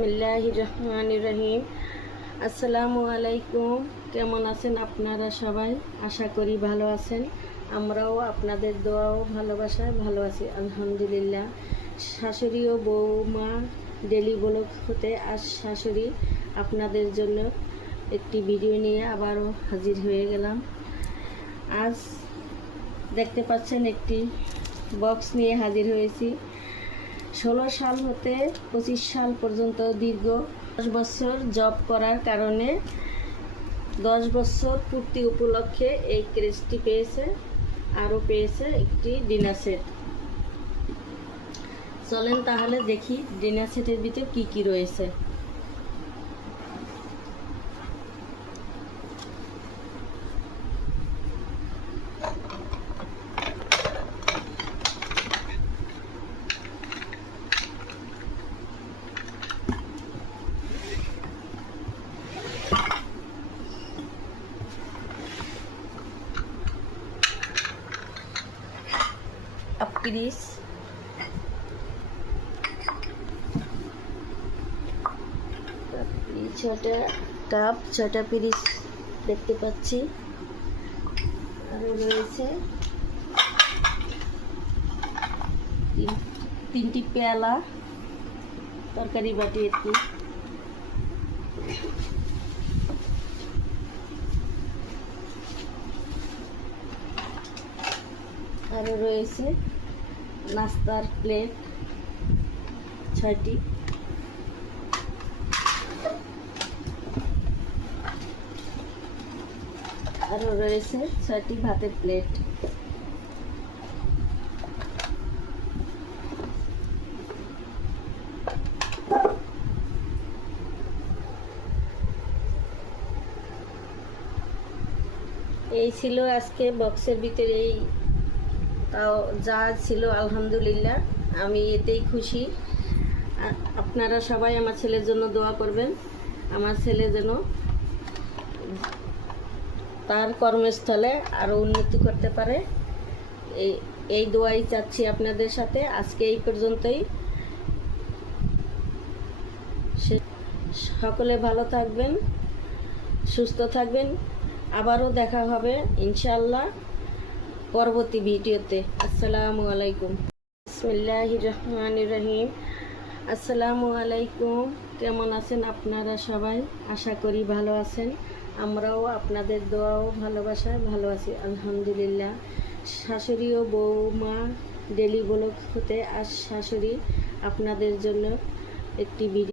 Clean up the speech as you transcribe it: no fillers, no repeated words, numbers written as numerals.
বিসমিল্লাহির রহমানির রহিম। আসসালামু আলাইকুম। কেমন আছেন আপনারা সবাই? আশা করি ভালো আছেন। আমরাও আপনাদের দোয়া ও ভালোবাসায় ভালো আছি আলহামদুলিল্লাহ। শাশুড়ি ও বৌমা ডেলি ব্লগ হতে আজ শাশুড়ি আপনাদের জন্য একটি ভিডিও নিয়ে আবারও হাজির হয়ে গেলাম। আজ দেখতে পাচ্ছেন একটি বক্স নিয়ে হাজির হয়েছি। 16 সাল হতে 25 সাল পর্যন্ত দীর্ঘ 10 বছর জব করার কারণে 10 বছর পূর্তি উপলক্ষে এই ক্রেজটি পেয়েছে। আরও পেয়েছে একটি ডিনার সেট। চলেন তাহলে দেখি ডিনার সেটের ভিতরে কি কি রয়েছে। পিরিচ, ছটা কাপ, 6টা পিরিচ দেখতে পাচ্ছি। আরও রয়েছে 3টি পেয়ালা, তরকারি বাটি একটি, আরও রয়েছে নাস্তার প্লেট 6টি, আরও রয়েছে 6টি ভাতের প্লেট। এই ছিল আজকে বক্সের ভিতরে, এই তাও যা ছিল আলহামদুলিল্লাহ আমি এতেই খুশি। আপনারা সবাই আমার ছেলের জন্য দোয়া করবেন। আমার ছেলে যেন তার কর্মস্থলে আরও উন্নতি করতে পারে, এই দোয়াই চাচ্ছি আপনাদের সাথে। আজকে এই পর্যন্তই। সকলে ভালো থাকবেন, সুস্থ থাকবেন। আবারও দেখা হবে ইনশাআল্লাহ পরবর্তী ভিডিওতে। আসসালামু আলাইকুম। বিসমিল্লাহির রহমানির রহিম। আসসালামু আলাইকুম। কেমন আছেন আপনারা সবাই? আশা করি ভালো আছেন। আমরাও আপনাদের দোয়া ও ভালোবাসায় ভালো আছি আলহামদুলিল্লাহ। শাশুড়ি ও বৌমা ডেলি ব্লগ হতে আজ শাশুড়ি আপনাদের জন্য একটি ভিডিও